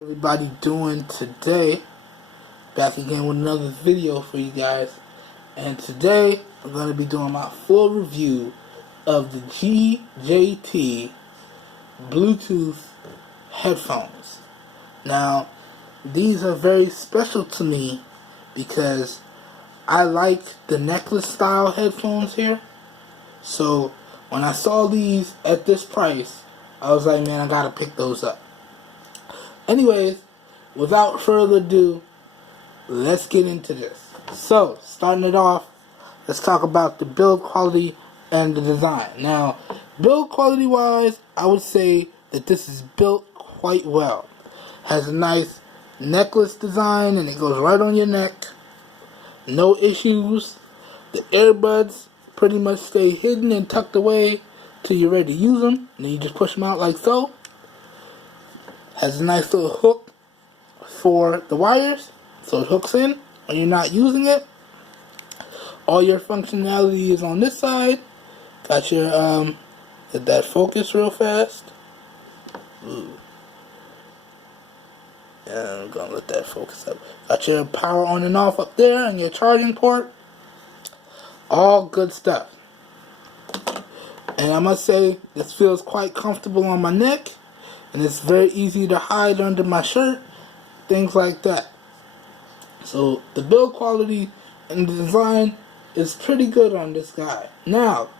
Everybody doing today? Back again with another video for you guys, and today I'm going to be doing my full review of the GJT Bluetooth headphones. Now these are very special to me because I like the necklace style headphones here. So when I saw these at this price, I was like, man, I gotta pick those up. Anyways, without further ado, let's get into this. So, starting it off, let's talk about the build quality and the design. Now, build quality wise, I would say that this is built quite well. Has a nice necklace design and it goes right on your neck. No issues. The earbuds pretty much stay hidden and tucked away till you're ready to use them. And then you just push them out like so. Has a nice little hook for the wires, so it hooks in when you're not using it. All your functionality is on this side. Got your did that focus real fast? Ooh. Yeah, I'm gonna let that focus up. Got your power on and off up there and your charging port. All good stuff. And I must say, this feels quite comfortable on my neck. And it's very easy to hide under my shirt, things like that. So the build quality and the design is pretty good on this guy. Now,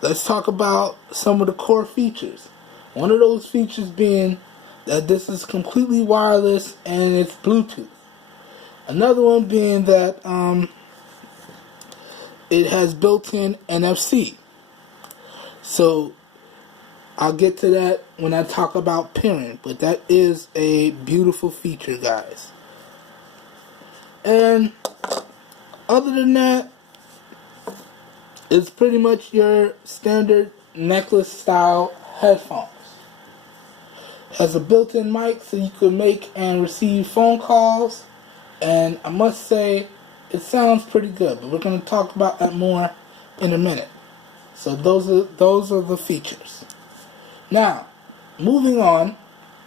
let's talk about some of the core features. One of those features being that this is completely wireless and it's Bluetooth. Another one being that it has built-in NFC. So I'll get to that when I talk about pairing, but that is a beautiful feature, guys. And other than that, it's pretty much your standard necklace style headphones. Has a built-in mic so you can make and receive phone calls, and I must say it sounds pretty good, but we're going to talk about that more in a minute. So those are the features. Now, moving on,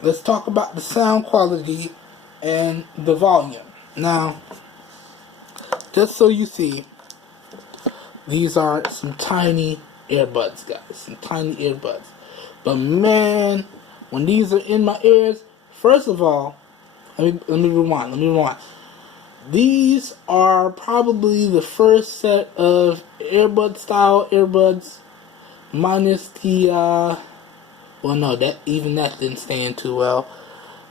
let's talk about the sound quality and the volume. Now, just so you see, these are some tiny earbuds, guys. Some tiny earbuds. But man, when these are in my ears, first of all, let me rewind. These are probably the first set of earbud style earbuds, minus the well, no, that didn't stand too well.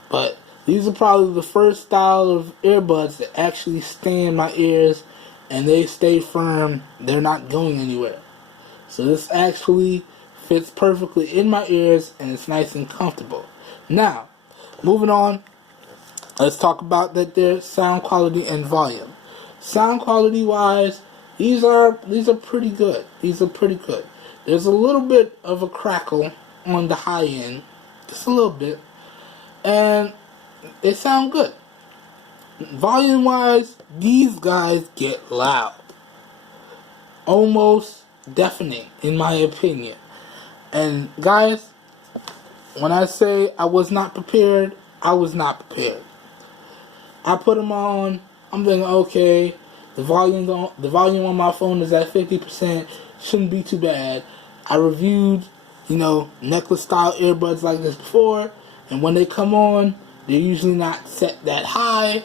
But these are probably the first style of earbuds that actually stay in my ears and they stay firm. They're not going anywhere. So this actually fits perfectly in my ears and it's nice and comfortable. Now, moving on, let's talk about their sound quality and volume. Sound quality wise, these are pretty good. These are pretty good. There's a little bit of a crackle on the high end, just a little bit, and it sounds good. Volume wise, these guys get loud, almost deafening in my opinion. And guys, when I say I was not prepared, I was not prepared. I put them on, I'm thinking, okay, the volume on my phone is at 50%, shouldn't be too bad. I reviewed necklace style earbuds like this before, and when they come on, they're usually not set that high,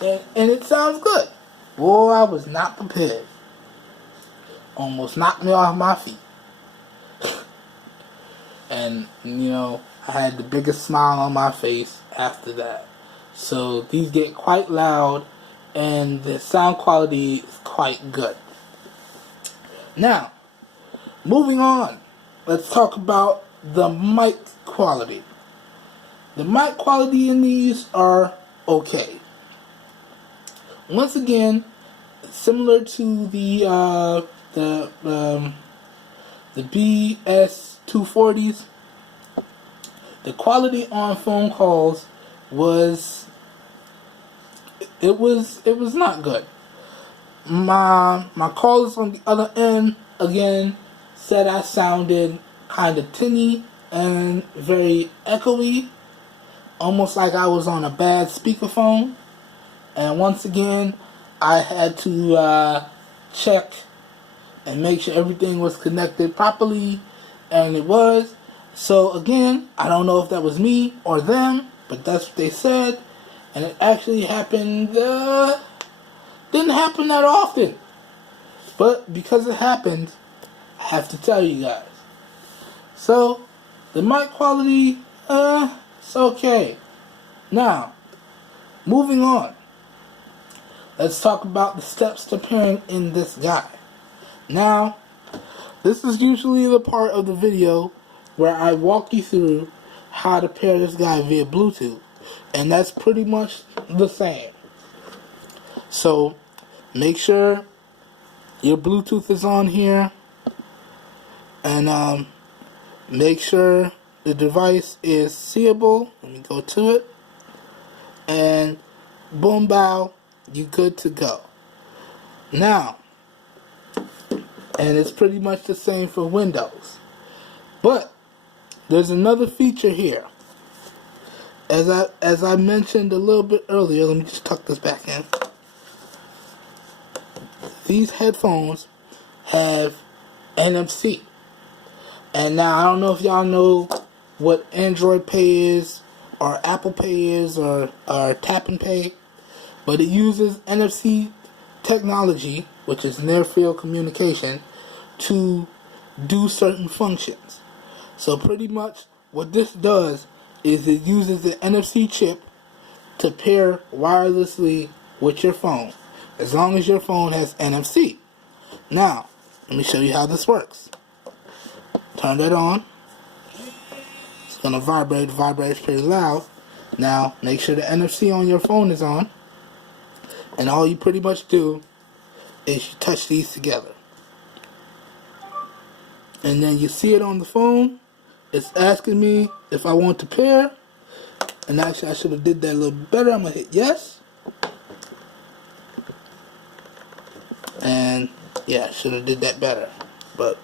and it sounds good. Boy, I was not prepared. Almost knocked me off my feet. And, I had the biggest smile on my face after that. So, these get quite loud, and the sound quality is quite good. Now, moving on. Let's talk about the mic quality. The mic quality in these are okay. Once again, similar to the BS240s, the quality on phone calls was not good. My callers on the other end again said I sounded kind of tinny and very echoey, almost like I was on a bad speakerphone. And once again, I had to check and make sure everything was connected properly, and it was. So again, I don't know if that was me or them, but that's what they said, and it actually happened. Didn't happen that often, but because it happened, I have to tell you guys. So the mic quality, it's okay. Now, moving on. Let's talk about the steps to pairing in this guy. Now, this is usually the part of the video where I walk you through how to pair this guy via Bluetooth. And that's pretty much the same. So, make sure your Bluetooth is on here. And make sure the device is seeable. Let me go to it. And boom, bow, you're good to go. Now, and it's pretty much the same for Windows. But there's another feature here. As I mentioned a little bit earlier, let me just tuck this back in. These headphones have NFC. And now I don't know if y'all know what Android Pay is, or Apple Pay is, or Tap and Pay, but it uses NFC technology, which is near field communication, to do certain functions. So pretty much what this does is it uses the NFC chip to pair wirelessly with your phone, as long as your phone has NFC. Now, let me show you how this works. Turn that on. It's going to vibrate. It vibrates pretty loud. Now, make sure the NFC on your phone is on. And all you pretty much do is you touch these together. And then you see it on the phone. It's asking me if I want to pair. And actually, I should have did that a little bit better. I'm going to hit yes. And yeah, I should have did that better. But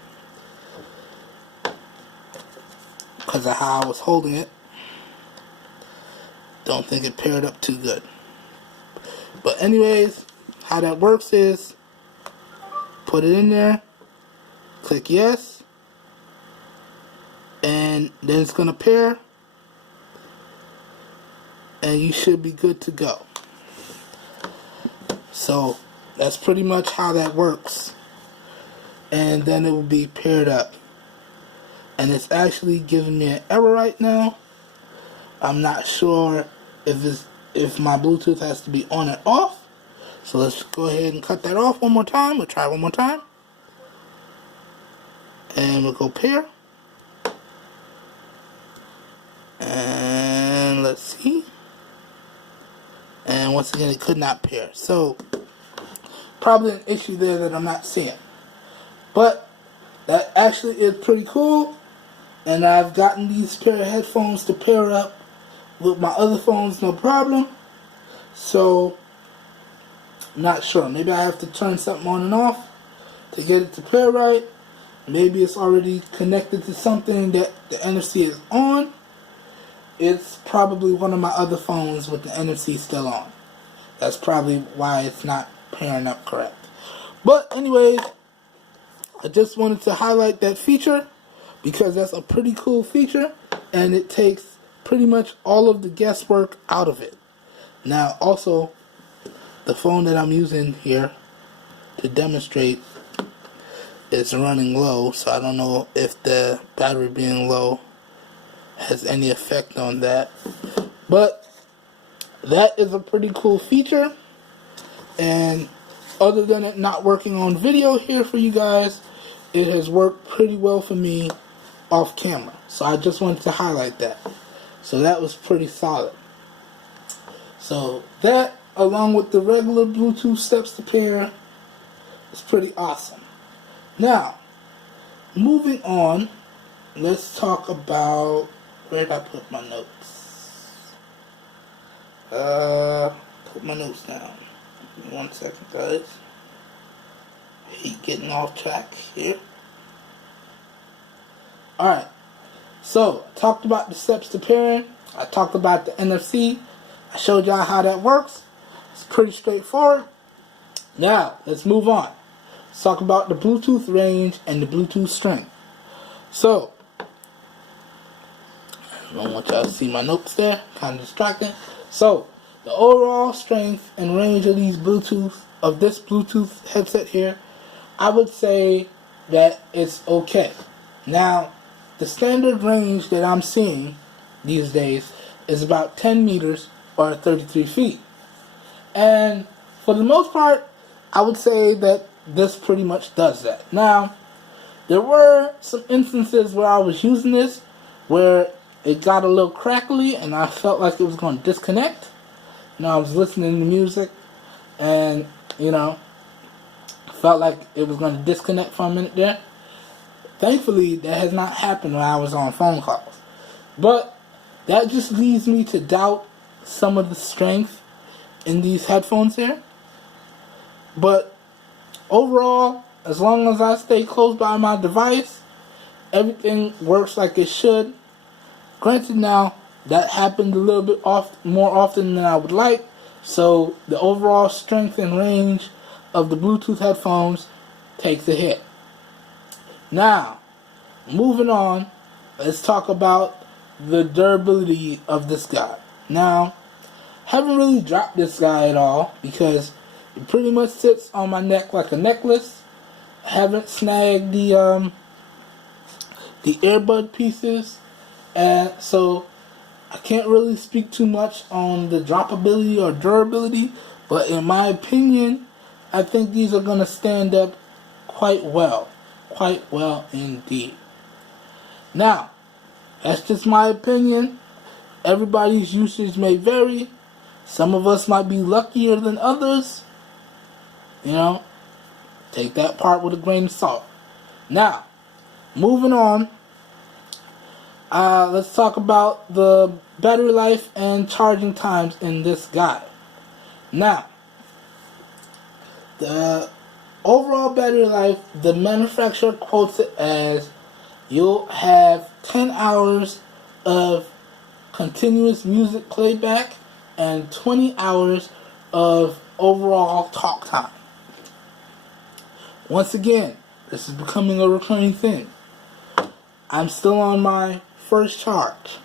because of how I was holding it, don't think it paired up too good. But anyways, how that works is put it in there, click yes, and then it's going to pair, and you should be good to go. So that's pretty much how that works, and then it will be paired up. And it's actually giving me an error right now. I'm not sure if my Bluetooth has to be on and off. So let's go ahead and cut that off one more time. We'll try one more time. And we'll go pair. And let's see. And once again, it could not pair. So probably an issue there that I'm not seeing. But that actually is pretty cool. And I've gotten these pair of headphones to pair up with my other phones, no problem. So, I'm not sure. Maybe I have to turn something on and off to get it to pair right. Maybe it's already connected to something that the NFC is on. It's probably one of my other phones with the NFC still on. That's probably why it's not pairing up correct. But anyways, I just wanted to highlight that feature, because that's a pretty cool feature, and it takes pretty much all of the guesswork out of it. Now, also, the phone that I'm using here to demonstrate is running low, so I don't know if the battery being low has any effect on that. But that is a pretty cool feature, and other than it not working on video here for you guys, it has worked pretty well for me off camera. So I just wanted to highlight that. So that was pretty solid. So that, along with the regular Bluetooth steps to pair, is pretty awesome. Now, moving on, let's talk about, where did I put my notes? Put my notes down. Give me 1 second, guys. I hate getting off track here. Alright, so I talked about the steps to pairing. I talked about the NFC. I showed y'all how that works. It's pretty straightforward. Now, let's move on. Let's talk about the Bluetooth range and the Bluetooth strength. So, I don't want y'all to see my notes there. Kind of distracting. So, the overall strength and range of this Bluetooth headset here, I would say that it's okay. Now, the standard range that I'm seeing these days is about 10 meters or 33 feet. And for the most part, I would say that this pretty much does that. Now, there were some instances where I was using this where it got a little crackly and I felt like it was going to disconnect. I was listening to music and, felt like it was going to disconnect for a minute there. Thankfully, that has not happened when I was on phone calls. But that just leads me to doubt some of the strength in these headphones here. But overall, as long as I stay close by my device, everything works like it should. Granted now, that happened a little bit more often than I would like, so the overall strength and range of the Bluetooth headphones takes a hit. Now, moving on, let's talk about the durability of this guy. Now, haven't really dropped this guy at all because it pretty much sits on my neck like a necklace. I haven't snagged the earbud pieces, and so I can't really speak too much on the droppability or durability, but in my opinion, I think these are going to stand up quite well indeed. Now, that's just my opinion. Everybody's usage may vary. Some of us might be luckier than others. Take that part with a grain of salt. Now, moving on. Let's talk about the battery life and charging times in this guy. Now, the overall battery life, the manufacturer quotes it as you'll have 10 hours of continuous music playback and 20 hours of overall talk time. Once again, this is becoming a recurring thing. I'm still on my first charge,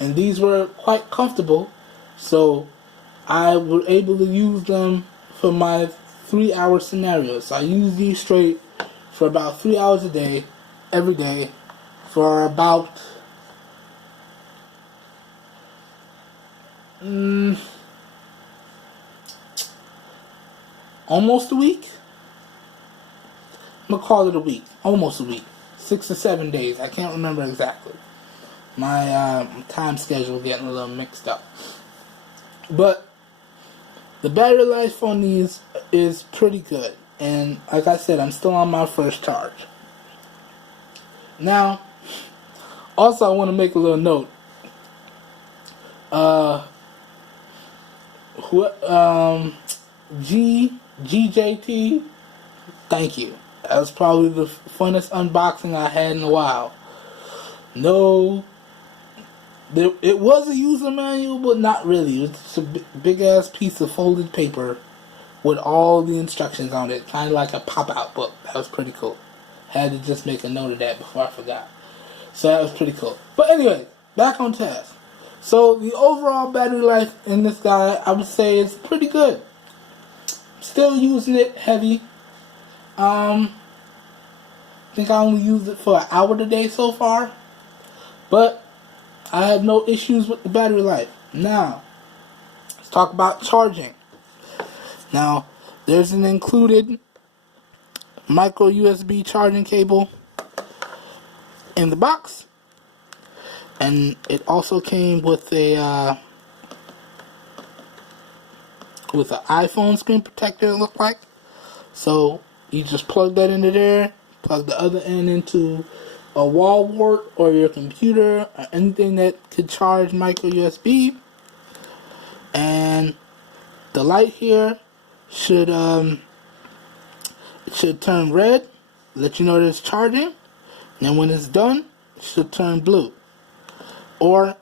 and these were quite comfortable, so I was able to use them for my 3-hour scenarios. So I use these straight for about 3 hours a day, every day, for about almost a week. I'm gonna call it a week, almost a week. 6 to 7 days. I can't remember exactly. My time schedule getting a little mixed up. But the battery life on these is pretty good. And like I said, I'm still on my first charge. Now, also I want to make a little note. GJT, thank you. That was probably the funnest unboxing I had in a while. No, it was a user manual, but not really. It was just a big ass piece of folded paper with all the instructions on it, kind of like a pop-out book. That was pretty cool. Had to just make a note of that before I forgot. So that was pretty cool. But anyway, back on task. So the overall battery life in this guy, I would say, is pretty good. Still using it heavy. I think I only used it for an hour today so far. But I have no issues with the battery life. Now, let's talk about charging. Now, there's an included micro USB charging cable in the box. And it also came with an iPhone screen protector, it looked like. So you just plug that into there, plug the other end into a wall wart or your computer or anything that could charge micro USB. And the light here should turn red, let you know that it's charging. And then when it's done, it should turn blue. or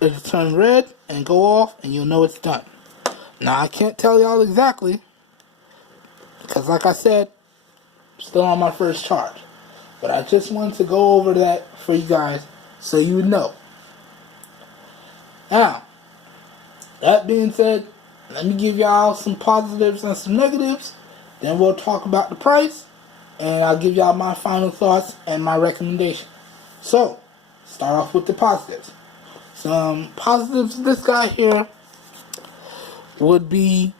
it'll turn red and go off and you'll know it's done. Now I can't tell y'all exactly because like I said, I'm still on my first charge. But I just wanted to go over that for you guys so you would know. Now, that being said, let me give y'all some positives and some negatives. Then we'll talk about the price. And I'll give y'all my final thoughts and my recommendation. So, start off with the positives. Some positives of this guy here would be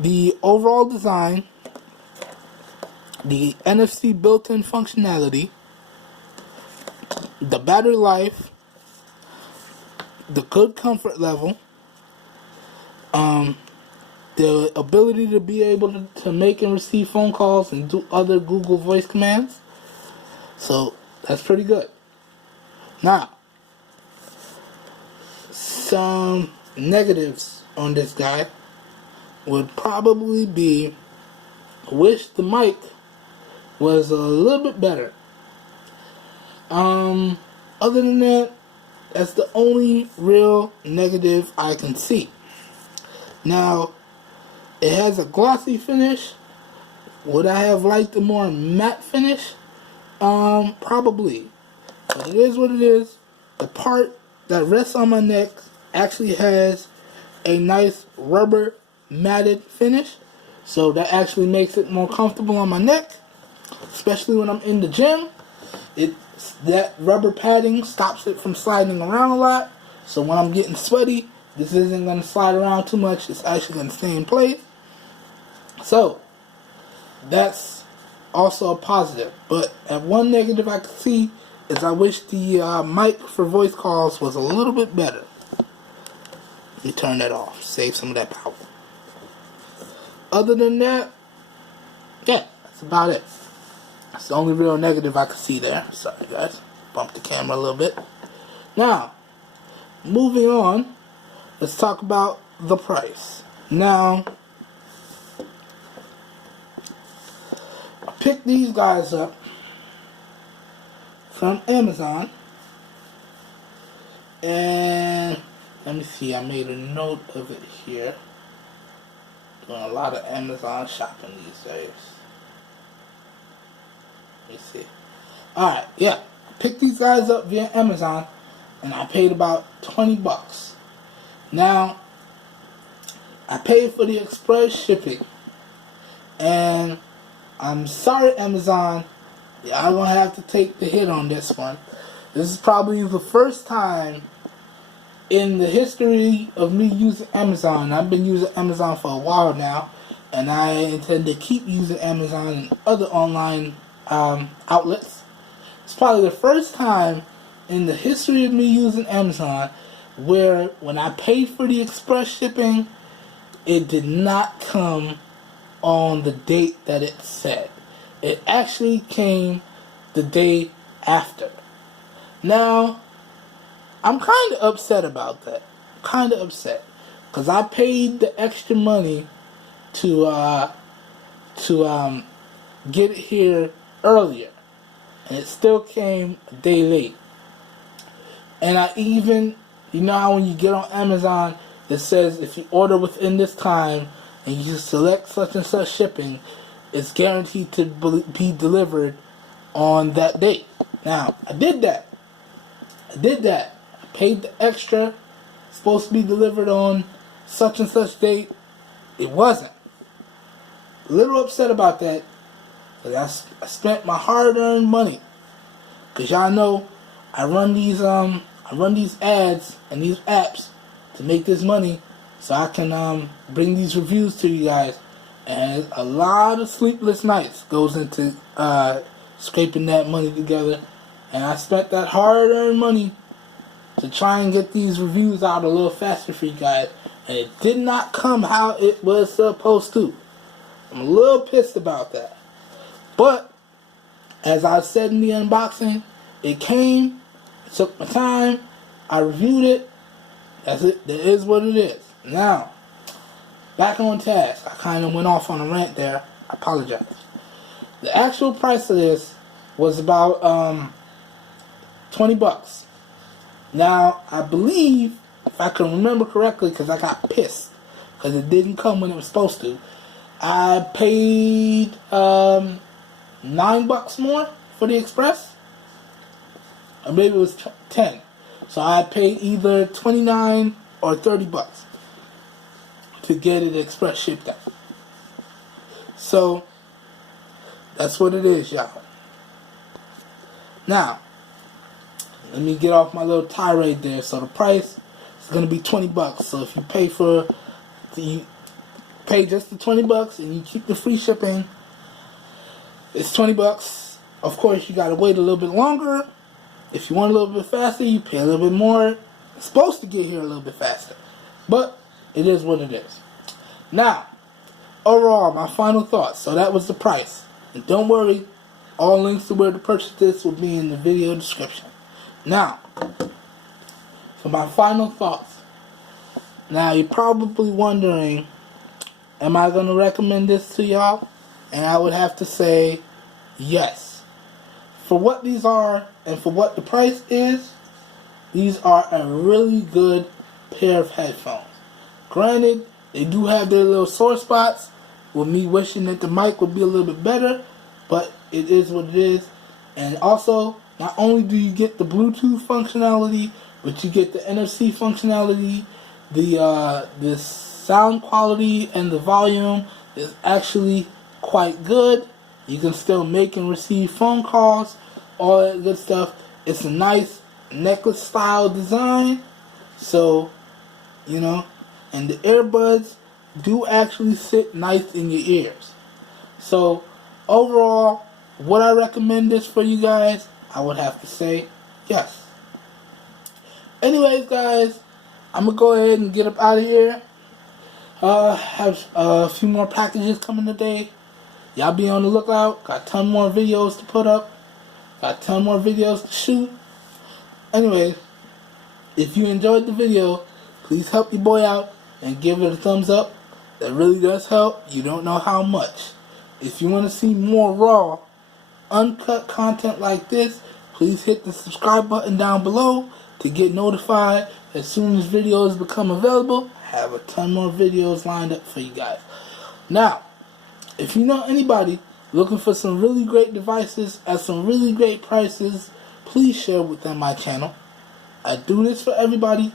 the overall design, the NFC built-in functionality, the battery life, the good comfort level, the ability to be able to make and receive phone calls and do other Google voice commands. So that's pretty good. Now, some negatives on this guy would probably be, wish the mic was a little bit better. Other than that, that's the only real negative I can see. Now, it has a glossy finish. Would I have liked a more matte finish? Probably. But it is what it is. The part that rests on my neck actually has a nice rubber matted finish. So that actually makes it more comfortable on my neck. Especially when I'm in the gym. That rubber padding stops it from sliding around a lot. So when I'm getting sweaty, this isn't going to slide around too much. It's actually going to stay in place. So, that's also a positive. But one negative I could see is I wish the mic for voice calls was a little bit better. Let me turn that off. Save some of that power. Other than that, yeah, that's about it. That's the only real negative I could see there. Sorry guys, bumped the camera a little bit. Now, moving on, let's talk about the price. Now, I picked these guys up from Amazon. And let me see, I made a note of it here. Doing a lot of Amazon shopping these days. Let me see. Alright, yeah. Picked these guys up via Amazon and I paid about 20 bucks. Now, I paid for the express shipping. And I'm sorry, Amazon. Y'all gonna have to take the hit on this one. This is probably the first time in the history of me using Amazon. I've been using Amazon for a while now, and I intend to keep using Amazon and other online outlets. It's probably the first time in the history of me using Amazon where when I paid for the express shipping, it did not come on the date that it said. It actually came the day after. Now, I'm kind of upset about that. Kind of upset. Because I paid the extra money to get it here earlier. And it still came a day late. And I even, you know how when you get on Amazon, it says if you order within this time and you select such and such shipping, it's guaranteed to be delivered on that date. Now, I did that. I paid the extra. It's supposed to be delivered on such and such date. It wasn't. A little upset about that. Because I spent my hard-earned money. Because y'all know I run these ads and these apps to make this money so I can bring these reviews to you guys. And a lot of sleepless nights goes into scraping that money together. And I spent that hard-earned money to try and get these reviews out a little faster for you guys. And it did not come how it was supposed to. I'm a little pissed about that. But, as I said in the unboxing, it came, it took my time, I reviewed it, that's it, that is what it is. Now, back on task. I kind of went off on a rant there, I apologize. The actual price of this was about 20 bucks. Now, I believe, if I can remember correctly, because I got pissed, because it didn't come when it was supposed to, I paid $9 more for the Express, or maybe it was 10. So I paid either 29 or 30 bucks to get it express shipped out. So that's what it is, y'all. Now, let me get off my little tirade there. So the price is gonna be 20 bucks. So if you pay just the 20 bucks and you keep the free shipping, it's 20 bucks. Of course, you gotta wait a little bit longer. If you want a little bit faster, you pay a little bit more. It's supposed to get here a little bit faster, but it is what it is. Now, overall, my final thoughts. So that was the price. And don't worry, all links to where to purchase this will be in the video description. Now, for my final thoughts. Now, you're probably wondering, am I going to recommend this to y'all? And I would have to say yes. For what these are and for what the price is, these are a really good pair of headphones. Granted, they do have their little sore spots, with me wishing that the mic would be a little bit better, but it is what it is. And also, not only do you get the Bluetooth functionality, but you get the NFC functionality. The sound quality and the volume is actually quite good. You can still make and receive phone calls, all that good stuff. It's a nice necklace style design. So, you know, and the earbuds do actually sit nice in your ears. So, overall, would I recommend this for you guys? I would have to say yes. Anyways, guys, I'm going to go ahead and get up out of here. Have a few more packages coming today. Y'all be on the lookout. Got a ton more videos to put up. Got a ton more videos to shoot. Anyway, if you enjoyed the video, please help your boy out and give it a thumbs up. That really does help. You don't know how much. If you want to see more raw, uncut content like this, please hit the subscribe button down below to get notified as soon as videos become available. I have a ton more videos lined up for you guys. Now, if you know anybody looking for some really great devices at some really great prices, please share with them my channel. I do this for everybody.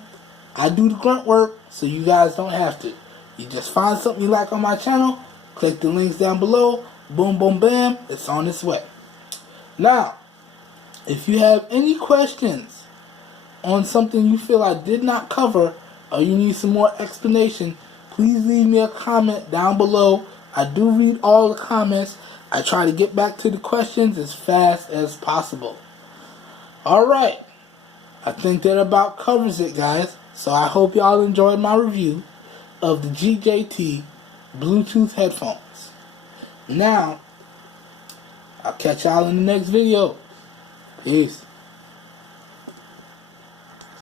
I do the grunt work so you guys don't have to. You just find something you like on my channel, click the links down below, boom, boom, bam, it's on its way. Now, if you have any questions on something you feel I did not cover or you need some more explanation, please leave me a comment down below. I do read all the comments. I try to get back to the questions as fast as possible. Alright, I think that about covers it, guys. So I hope y'all enjoyed my review of the GJT Bluetooth headphones. Now, I'll catch y'all in the next video. Peace.